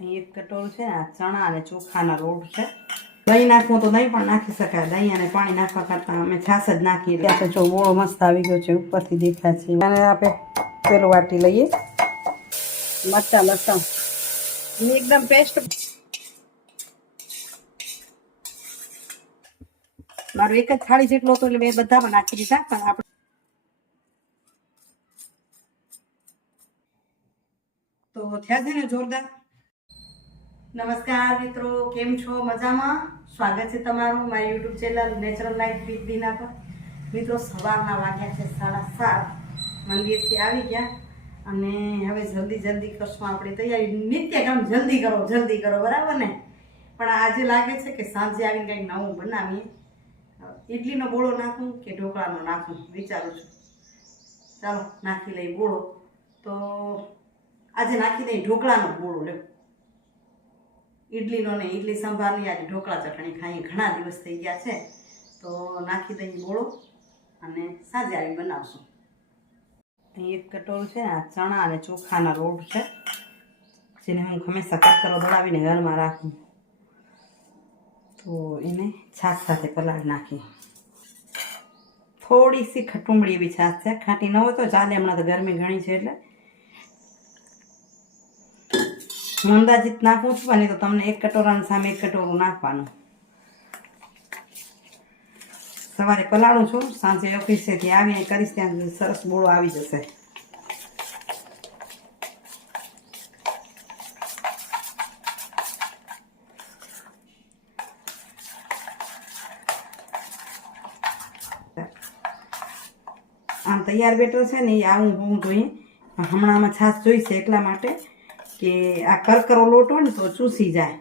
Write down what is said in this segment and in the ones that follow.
અહીં એક કટોરું છે ને આ ચણા અને ચોખાના લોટ છે. દહીં નાખવું તો દહીં પણ નાખી શકાય. દહીં અને પાણી નાખવા કરતાં અમે છાશ જ નાખીએ. ત્યાં જો બોળો મસ્ત આવી ગયો છે, ઉપરથી દેખાય છે. અને આપણે પેલું વાટી લઈએ મરચાં લસણ એકદમ પેસ્ટ. મારું એક જ થાળી જેટલો હતો એટલે મેં બધામાં નાખી દીધા. પણ આપણે તો થયા છે ને જોરદાર. નમસ્કાર મિત્રો, કેમ છો? મજામાં? સ્વાગત છે તમારું મારી YouTube channel natural life with Dina પર. મિત્રો સવારના વાગ્યા છે 7:30. મંદિરથી આવી ગયા અને હવે જલ્દી કરશું આપણે તૈયારી. નિત્ય કામ જલ્દી કરો બરાબર ને. પણ આજે લાગે છે કે સાંજે આવીને કંઈક નવું બનાવીએ. ઇડલીનો બોળો નાખું કે ઢોકળાનો નાખું વિચારું છું. ચાલો નાખી લઈ બોળો. તો આજે નાખી દઈ ઢોકળાનો બોળો. લે ઇડલીનો ને ઇડલી સંભારની આજે ઢોકળા ચટણી ખાઈએ, ઘણા દિવસ થઈ ગયા છે. તો નાખી દઈએ બોળો અને સાંજે આવી બનાવશું. અહીં એક કટોરું છે ને આ ચણા અને ચોખાના લોટ છે, જેને હું હંમેશા કટકરો દળાવીને ઘરમાં રાખું. તો એને છાશ સાથે પલાળી નાખી. થોડી સી ખટુંબળી એવી છાશ છે, ખાટી ન હોય તો ચાલે. હમણાં તો ગરમી ઘણી છે એટલે હું અંદાજિત નાખું છું. અને તો તમને એક કટોરાની સામે એક કટોરું નાખવાનું. સવારે પલાળું છું, સાંજે ઓફિસેથી આવીને કરીશ ત્યાં સરસ બોળો આવી જશે. આમ તૈયાર બેટર છે ને એ આવું હોવું જોઈએ. હમણાં આમાં છાશ જોઈશે એટલા માટે કે આ કરકરો લોટ હોય ને તો ચૂસી જાય,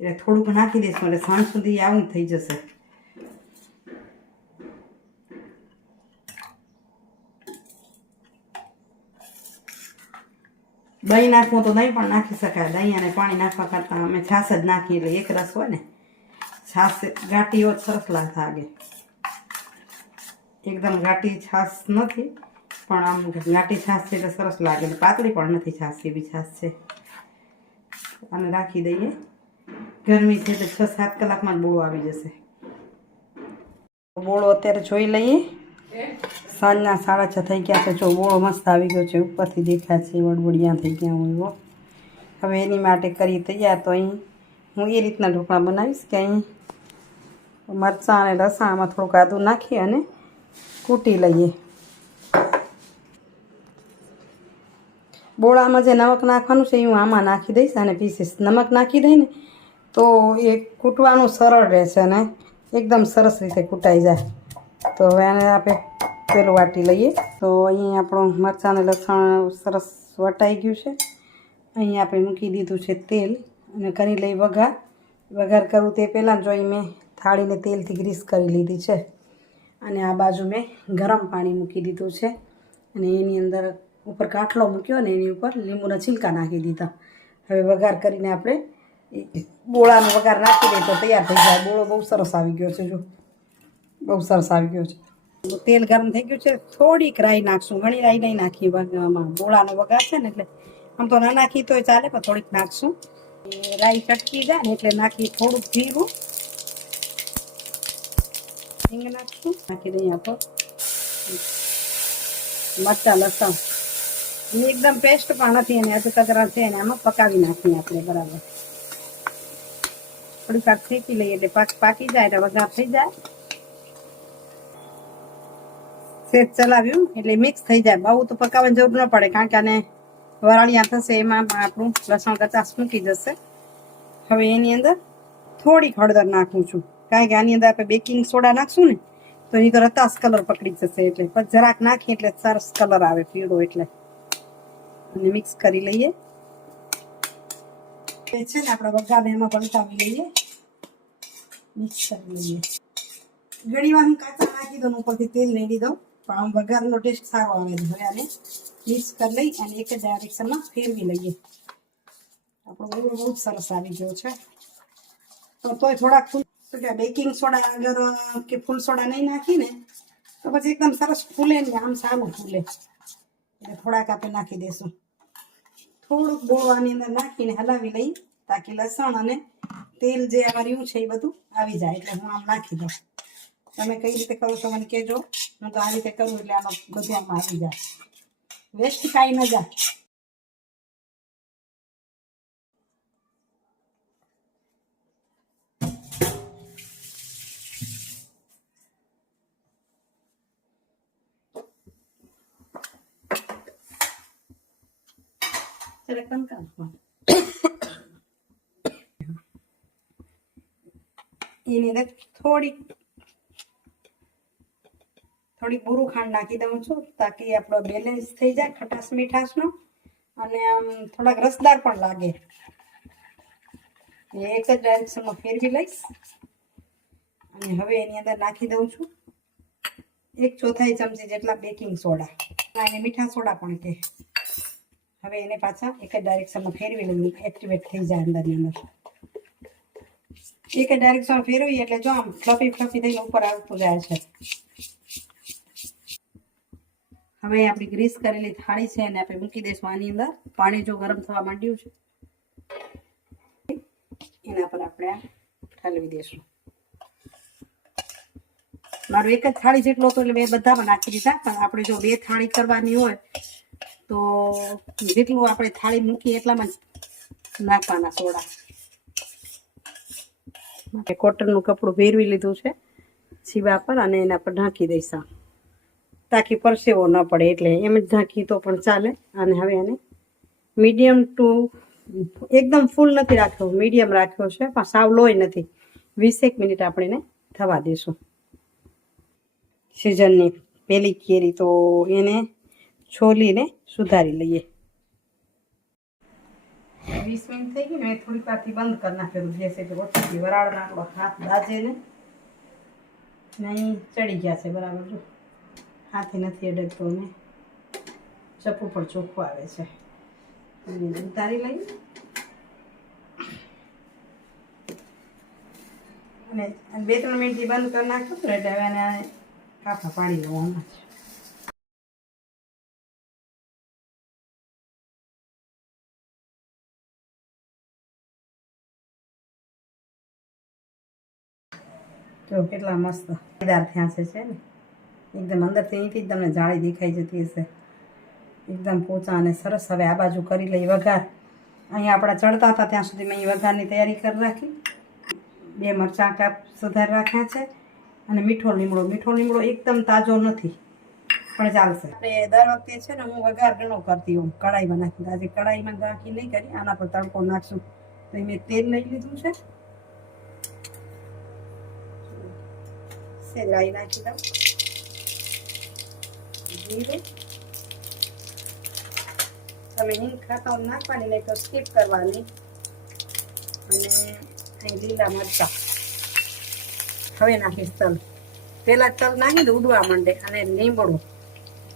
એટલે થોડુંક નાખી દઈશું એટલે સાંજ સુધી આવું થઈ જશે. દહીં નાખવું તો દહીં પણ નાખી શકાય. દહીં અને પાણી નાખવા કરતાં અમે છાશ જ નાખીએ એટલે એક રસ હોય ને. છાશ ઘાટી હોય સરસ લાગે. એકદમ ઘાટી છાશ નથી, પણ આમ ઘાટી છાશ છે એટલે સરસ લાગે. પાતળી પણ નથી છાશ, એવી છાશ છે. અને રાખી દઈએ. ગરમી છે એટલે 6-7 કલાકમાં જ બોળો આવી જશે. બોળો અત્યારે જોઈ લઈએ. સાંજના 6:30 થઈ ગયા છે. જો બોળો મસ્ત આવી ગયો છે, ઉપરથી દેખાય છે. વડવડિયા થઈ ગયા હોય. હવે એની માટે કરી તૈયાર. તો અહીં હું એ રીતના ઢોકળા બનાવીશ કે અહીં મરચાં અને લસણમાં થોડુંક આદું નાખી અને કૂટી લઈએ. બોળામાં જે નમક નાખવાનું છે એ હું આમાં નાખી દઈશ અને પીસીશ. નમક નાખી દઈને તો એ કૂટવાનું સરળ રહેશે અને એકદમ સરસ રીતે કૂટાઈ જાય. તો હવે આને આપણે પેલું વાટી લઈએ. તો અહીં આપણું મરચાં અને લસણ સરસ વટાઈ ગયું છે. અહીં આપણે મૂકી દીધું છે તેલ અને કરી લઈ વઘાર. વઘાર કરું તે પહેલાં જો અહીં મેં થાળીને તેલથી ગ્રીસ કરી લીધી છે. અને આ બાજુ મેં ગરમ પાણી મૂકી દીધું છે અને એની અંદર ઉપર કાટલો મૂક્યો અને એની ઉપર લીંબુના છિલકા નાખી દીધા. હવે વઘાર કરીને આપણે બોળાનો વઘાર નાખી દઈએ તો તૈયાર થઈ જાય. બોળો બહુ સરસ આવી ગયો છે. જો બહુ સરસ આવી ગયો છે. તેલ ગરમ થઈ ગયું છે. થોડીક રાઈ નાખશું, ઘણી રાઈ નહીં નાખી. બોળાનો વઘાર છે ને એટલે આમ તો ના નાખી તોય ચાલે, પણ થોડીક નાખશું. રાઈ ચટકી જાય ને એટલે નાખી. થોડુંક જીરું હિંગ નાખશું. નાખી દઈએ આપણો મરચાં લસણ એકદમ પેસ્ટ પણ નથી, અને અધ કચરા છે એને આમાં પકાવી નાખીએ આપણે બરાબર. થોડીક વાર શેકી લઈએ એટલે પાકી જાય એટલે વઘાર થઈ જાય. સેજ ચલાવ્યું એટલે મિક્સ થઈ જાય. બહુ તો પકાવવાની જરૂર ન પડે, કારણ કે આને વરાળિયા થશે એમાં આપણું લસણ કચાશ મૂકી જશે. હવે એની અંદર થોડીક હળદર નાખું છું, કારણ કે આની અંદર આપણે બેકિંગ સોડા નાખશું ને તો એની તો રતાશ કલર પકડી જશે. એટલે પછી જરાક નાખીએ એટલે સરસ કલર આવે પીળો. એટલે અને મિક્સ કરી લઈએ. એ છે ને આપણે વઘાર એમાં પલટાવી લઈએ, મિક્સ કરી લઈએ. ઘણી વાર હું કાચા નાખી દઉં, ઉપરથી તેલ રેડી દઉં, પણ આમ વઘારનો ટેસ્ટ સારો આવે છે. હવે આને મિક્સ કરી લઈ અને એક જ ડાયરેક્શનમાં ફેરવી લઈએ. આપણો બોળો બહુ જ સરસ આવી ગયો છે. તો તોય થોડાક શું કે બેકિંગ સોડા અગર કે ફૂલ સોડા નહીં નાખીને તો પછી એકદમ સરસ ફૂલે ને આમ સારું ફૂલે. એટલે થોડાક આપણે નાખી દઈશું. થોડુંક બોળવાની અંદર નાખીને હલાવી લઈ તાકી લસણ અને તેલ જે રહ્યું છે એ બધું આવી જાય. એટલે હું આમ નાખી દઉં. તમે કઈ રીતે કરો છો મને કહેજો. હું તો આ રીતે કરું એટલે આમાં બધું આમાં આવી જાય, વેસ્ટ કાંઈ ન જાય. એની અંદર થોડીક બુરું ખાંડ નાખી દઉં છું તાકી આપણો બેલેન્સ થઈ જાય ખટાશ મીઠાશનો, અને આમ થોડાક રસદાર પણ લાગે. એક જ ડાયરેક્શનમાં ફેરવી લઈશ. અને હવે એની અંદર નાખી દઉં છું 1/4 ચમચી જેટલા બેકિંગ સોડા, અને મીઠા સોડા પણ કે. હવે એને પાછા એક જ ડાયરેક્શનમાં ફેરવી લઈએ, એક્ટિવેટ થઈ જાય અંદરની અંદર. એક જ ડાયરેક્શનમાં ફેરવીએ એટલે જો આમ ફ્લફી થઈને ઉપર આવતું જાય છે. હવે આપણી ગ્રીસ કરેલી થાળી છે અને આપણે મૂકી દઈશું આની અંદર. પાણી જો ગરમ થવા માંડ્યું છે એના પર આપણે ઠાલવી દઈશું. મારું એક જ થાળી જેટલો હતો એટલે મેં બધામાં નાખી દીધા, પણ આપણે જો 2 થાળી કરવાની હોય તો જેટલું આપણે થાળી મૂકીએ એટલામાં જ નાખવાના સોડા. કોટનનું કપડું ભેરવી લીધું છે છીબા પર અને એના પર ઢાંકી દઈશું તાકી પરસેવો ન પડે, એટલે એમ જ ઢાંકી તો પણ ચાલે. અને હવે એને મીડિયમ ટુ એકદમ ફૂલ નથી રાખ્યો, મીડિયમ રાખ્યો છે, પણ સાવ લોય નથી. 20 મિનિટ આપણે એને થવા દઈશું. સિઝનની પેલી કેરી તો એને છોલીને સુધારી લઈએ. 20 મિનિટ થઈ ગઈ ને, થોડીક વારથી બંધ કરી નાખેલું ગેસ એટલે ઓછી વરાળના આપણો હાથ દાજે ને નહીં ચડી ગયા છે બરાબર. જો હાથે નથી અડકતો ને ચપ્પુ પણ ચોખ્ખું આવે છે. ઉતારી લઈ અને 2-3 મિનિટથી બંધ કરી નાખ્યું એટલે હવે એને કાપા પાડી લેવાના છે. જો કેટલા મસ્ત જાળીદાર થયા છે ને, એકદમ અંદરથી અહીંથી જ તમને જાળી દેખાઈ જતી હશે, એકદમ પોચા અને સરસ. હવે આ બાજુ કરી લઈ વઘાર. અહીંયા આપણા ચડતા હતા ત્યાં સુધી મેં વઘારની તૈયારી કરી રાખી. 2 મરચાં કાપ સુધારી રાખ્યા છે અને મીઠો લીમડો એકદમ તાજો નથી પણ ચાલશે. આપણે દર વખતે છે ને હું વઘાર ઘણો કરતી હોઉં કઢાઈમાં નાખી. આજે કઢાઈમાં નાખી નહીં કરી, આના પર તડકો નાખશું. તો મેં તેલ લઈ લીધું છે, રાઈ નાખી દઉં, જીરું. તમે હિંગ ખાતા હોય નાખવાની, નહીં તો સ્કીપ કરવાની. અને અહીં લીલા મરચાં. હવે નાખીશ તલ. પહેલાં તલ નાખી દે ઉડવા માંડે. અને લીમડો,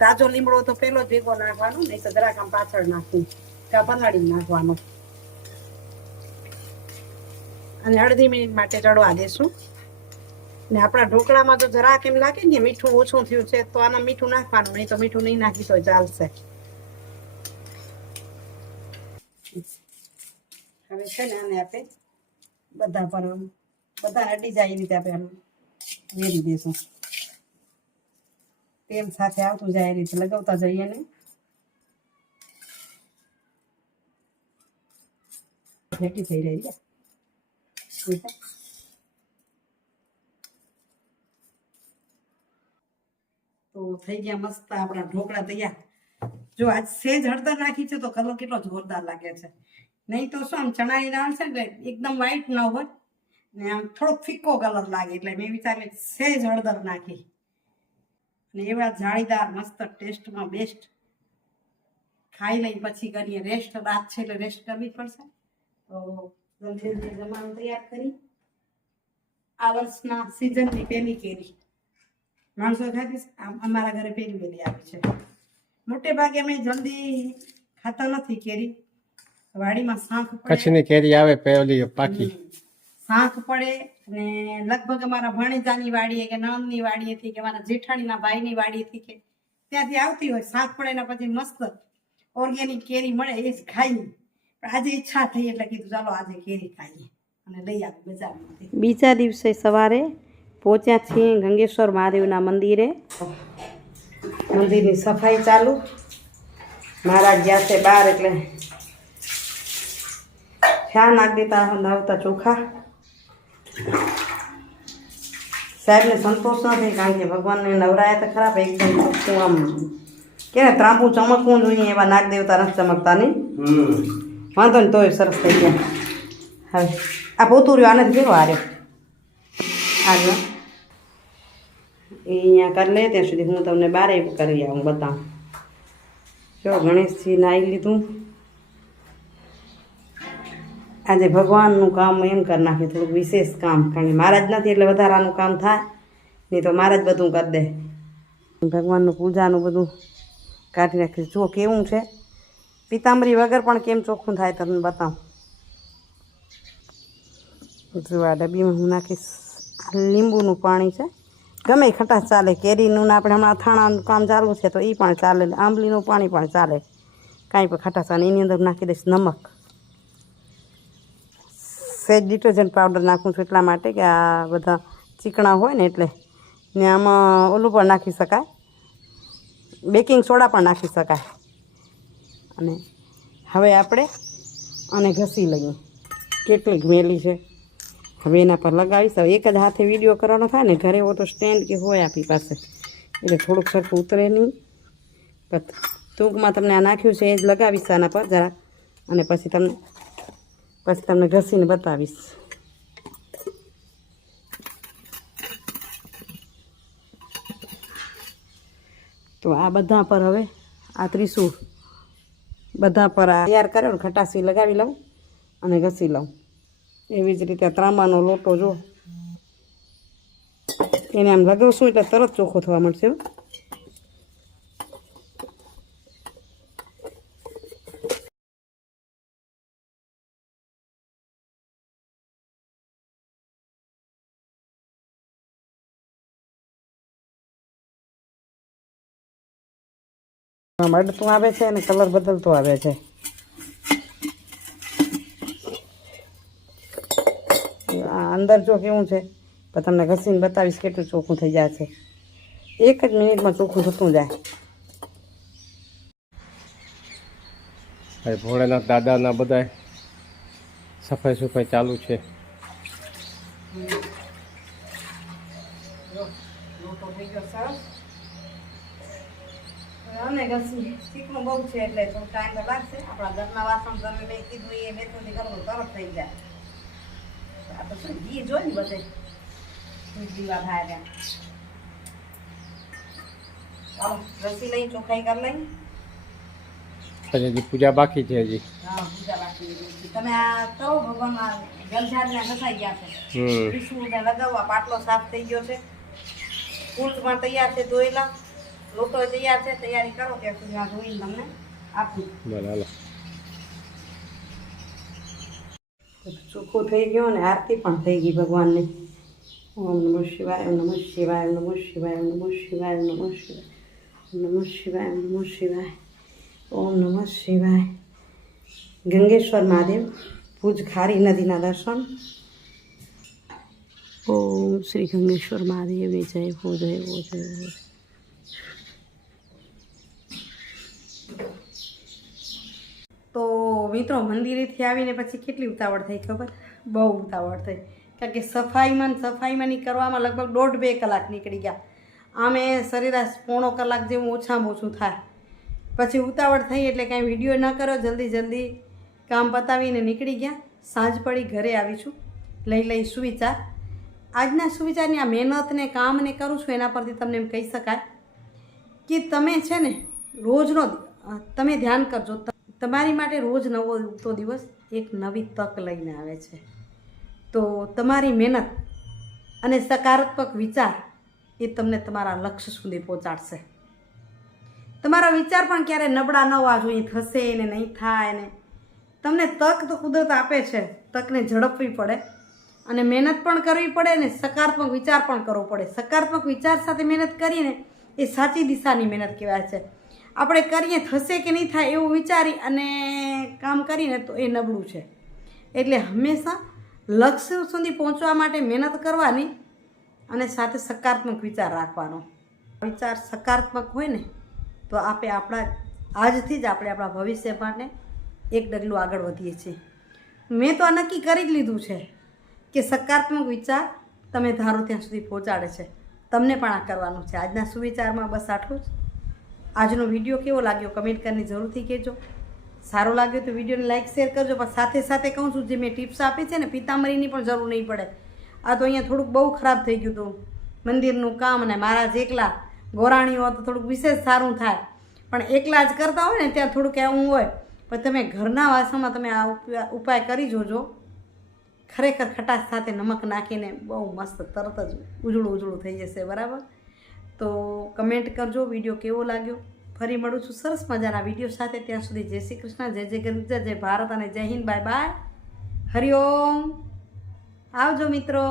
તાજો લીમડો તો પહેલો જ ભેગો નાખવાનો, નહીં તો જરાક આમ પાછળ નાખવું કાં પલાળી નાખવાનો. અને અડધી મિનિટ માટે ચડવા દેશું. ને આપણા ઢોકળામાં તો જરાક એમ લાગે ને મીઠું ઓછું થયું છે તો આમાં મીઠું નાખવાનું, નહીં તો મીઠું નહીં નાખી તો ચાલશે. હવે છે ને આને આપણે બધા પર બધા અડી જાય એ રીતે આપણે આમ વેરી દઈશું. તેલ સાથે આવતું જાય એ રીતે લગાવતા જઈએ ને. ભેટી થઈ રહી છે. તો થઈ ગયા મસ્ત આપણા ઢોકળા તૈયાર. જો આજ સેજ હળદર નાખી છે તો કલર કેટલો જોરદાર લાગે છે. નહીં તો શું આમ ચણાની દાળ છે ને એકદમ વ્હાઈટ ન હોય ને આમ થોડોક ફિક્કો કલર લાગે, એટલે મેં વિચાર્યું સેજ હળદર નાખી. અને એવા જાળીદાર મસ્ત ટેસ્ટમાં બેસ્ટ. ખાઈ લઈ પછી કરીએ રેસ્ટ. રાત છે એટલે રેસ્ટ કરવી પડશે. તો જલ્દી જમવાનું તૈયાર કરી. આ વર્ષના સિઝનની પહેલી કેરી માણસો ખાતી. અમારા ઘરે પહેલી વહેલી આવી છે. મોટે ભાગે અમે જલ્દી ખાતા નથી કેરી. વાડીમાં શાંખ પડે, કચ્છની કેરી આવે પહેલી પાકી શાંખ પડે. અને લગભગ અમારા ભણીજાની વાડીએ કે નણંદની વાડીએથી કે મારા જેઠાણીના ભાઈની વાડીએથી કે ત્યાંથી આવતી હોય. શાંખ પડે એના પછી મસ્ત ઓર્ગેનિક કેરી મળે એ જ ખાઈએ. પણ આજે ઈચ્છા થઈ એટલે કીધું ચાલો આજે કેરી ખાઈએ અને લઈ આવી બજારમાંથી. બીજા દિવસે સવારે પહોંચ્યા છીએ ગંગેશ્વર મહાદેવના મંદિરે. મંદિરની સફાઈ ચાલુ. મહારાજ ગયા છે બહાર એટલે ચા નાખી દેતા આવતા ચોખા. સાહેબને સંતોષ ન થઈ કારણ કે ભગવાનને નવરાયા તો ખરાબ એકદમ ચોખ્ખું આમ કે ત્રાંપું ચમકવું જોઈએ એવા નાગ દેવતા નથી ચમકતા નહીં. વાંધો ને તોય સરસ થઈ ગયા. હવે આ પોતું રહ્યો આને કેવો હાર્યો આવ્યો એ અહીંયા કરી લે ત્યાં સુધી હું તમને બારે કરી આવું બતાવું. જો ગણેશજી નાહી લીધું. આજે ભગવાનનું કામ એમ કરી નાખ્યું થોડુંક વિશેષ કામ કારણ કે મહારાજ નથી એટલે વધારાનું કામ થાય નહીં તો મહારાજ બધું કરી દે. ભગવાનનું પૂજાનું બધું કાઢી નાખ્યું. જુઓ કેવું છે પિતાંબરી વગર પણ કેમ ચોખ્ખું થાય તમને બતાવું. જો આ ડબ્બીમાં હું નાખીશ લીંબુનું પાણી છે. ગમે ખટાશ ચાલે. કેરીનું આપણે હમણાં અથાણાનું કામ ચાલુ છે તો એ પણ ચાલે. આંબલીનું પાણી પણ ચાલે. કાંઈ પણ ખટાશ અને એની અંદર નાખી દઈશ નમક. સહેજ ડિટર્જન્ટ પાવડર નાખું છું એટલા માટે કે આ બધા ચીકણા હોય ને એટલે. ને આમાં ઓલું પણ નાખી શકાય બેકિંગ સોડા પણ નાખી શકાય. અને હવે આપણે આને ઘસી લઈએ. કેટલીક મેલી છે હવે એના પર લગાવીશ. હવે એક જ હાથે વિડીયો કરવાનો થાય ને ઘરે એવો તો સ્ટેન્ડ કે હોય આપણી પાસે એટલે થોડુંક સરખું ઉતરે નહીં. ટૂંકમાં તમને આ નાખ્યું છે એ જ લગાવીશ આના પર જરા અને પછી તમને ઘસીને બતાવીશ. તો આ બધા પર હવે આ ત્રિશૂળ બધા પર આ તૈયાર કર્યો ને ખટાસી લગાવી લઉં અને ઘસી લઉં. એવી જ રીતે ત્રાંબાનો લોટો જો એને આમ લગાવશું એટલે તરત ચોખ્ખો થવા મળશે. મડતું આવે છે અને કલર બદલતો આવે છે. આ અંદર જો કેવું છે તો તમને ઘસીને બતાવીશ કેટલું ચોખ્ખું થઈ જાય છે. એક જ મિનિટમાં ચોખ્ખું થતું જાય. ભોળેનાથ દાદાના બધા સફાઈ ચાલુ છે. લોટો થઈ ગયો સરસ. અને ઘસી ચીકણું બહુ છે એટલે થોડું ટાઈમ તો લાગશે. આપણા ઘરના વાસણ તમે મેં કીધું એ મેથોથી કરવું તરત થઈ જાય. આ તો શું ઘી જોઈ ને બધે દીવા થાય ત્યાં. ચાલો ઘસી લઈ ચોખાઈ કરી લઈ. હજી પૂજા બાકી છે હજી. હા પૂજા બાકી. તમે આ કરો ભગવાન જલઝાડને ઘસાઈ ગયા છે. ત્રિશૂળને લગાવવા પાટલો સાફ થઈ ગયો છે. ફૂલ પણ તૈયાર છે ધોયેલા. લોટો તૈયાર છે. તૈયારી કરો ત્યાં સુધી આ ધોઈને તમને આપું. બરાબર. ચોખ્ખો થઈ ગયો અને આરતી પણ થઈ ગઈ ભગવાનની. ઓમ નમઃ શિવાય ઓમ નમઃ શિવાય ઓમ નમઃ શિવાય ઓમ નમઃ શિવાય ઓમ નમઃ શિવાય ઓમ નમઃ શિવાય ઓમ નમઃ શિવાય ઓમ નમઃ શિવાય. ગંગેશ્વર મહાદેવ ભુજ ખારી નદીના દર્શન. ઓમ શ્રી ગંગેશ્વર મહાદેવની જય હો જય હો જય હો. તો મિત્રો મંદિરેથી આવીને પછી કેટલી ઉતાવળ થઈ ખબર? બહુ ઉતાવળ થઈ કારણ કે સફાઈમાં કરવામાં લગભગ 1.5-2 કલાક નીકળી ગયા. આમે સરેરાશ 1.5 કલાક જેવું ઓછામાં ઓછું થાય. પછી ઉતાવળ થઈ એટલે કાંઈ વિડીયો ન કર્યો. જલ્દી કામ પતાવીને નીકળી ગયા. સાંજ પડી ઘરે આવી છું. લઈ સુવિચાર. આજના સુવિચારની આ મહેનતને કામને કરું છું એના પરથી તમને એમ કહી શકાય કે તમે છે ને રોજનો તમે ધ્યાન કરજો. તમારી માટે રોજ નવો ઉગતો દિવસ એક નવી તક લઈને આવે છે. તો તમારી મહેનત અને સકારાત્મક વિચાર એ તમને તમારા લક્ષ્ય સુધી પહોંચાડશે. તમારા વિચાર પણ ક્યારે નબળા ન હોવા જોઈએ. થશે ને નહીં થાય ને. તમને તક તો કુદરત આપે છે. તકને ઝડપવી પડે અને મહેનત પણ કરવી પડે ને સકારાત્મક વિચાર પણ કરવો પડે. સકારાત્મક વિચાર સાથે મહેનત કરીને એ સાચી દિશાની મહેનત કહેવાય છે. આપણે કરીએ થશે કે નહીં થાય એવું વિચારી અને કામ કરીને તો એ નબળું છે. એટલે હંમેશા લક્ષ્ય સુધી પહોંચવા માટે મહેનત કરવાની અને સાથે સકારાત્મક વિચાર રાખવાનો. વિચાર સકારાત્મક હોય ને તો આપણા આજથી જ આપણે આપણા ભવિષ્ય માટે એક ડગલું આગળ વધીએ છીએ. મેં તો આ નક્કી કરી જ લીધું છે કે સકારાત્મક વિચાર તમે ધારો ત્યાં સુધી પહોંચાડે છે. તમને પણ આ કરવાનું છે. આજના સુવિચારમાં બસ આટલું જ. આજનો વિડીયો કેવો લાગ્યો કમેન્ટ કરીને જરૂરથી કહેજો. સારો લાગ્યો તો વિડીયોને લાઇક શેર કરજો. પણ સાથે સાથે કહું છું જે મેં ટિપ્સ આપી છે ને પિતાંબરીની પણ જરૂર નહીં પડે. આ તો અહીંયા થોડુંક બહુ ખરાબ થઈ ગયું હતું મંદિરનું કામ અને મારા જ એકલા ગોરાણીઓ તો થોડુંક વિશેષ સારું થાય. પણ એકલા જ કરતા હોય ને ત્યાં થોડુંક એવું હોય. પણ તમે ઘરના વાસણમાં તમે આ ઉપાય કરી જોજો. ખરેખર ખટાશ સાથે નમક નાખીને બહુ મસ્ત તરત જ ઉજળું થઈ જશે. બરાબર? તો કમેન્ટ કરજો વિડીયો કેવો લાગ્યો. ફરી મળું છું સરસ મજાના વિડીયો સાથે. ત્યાં સુધી જય શ્રી કૃષ્ણ, જય ગણેશ, જય ભારત અને જય હિન્દ. Bye bye. હરિઓમ. આવજો મિત્રો.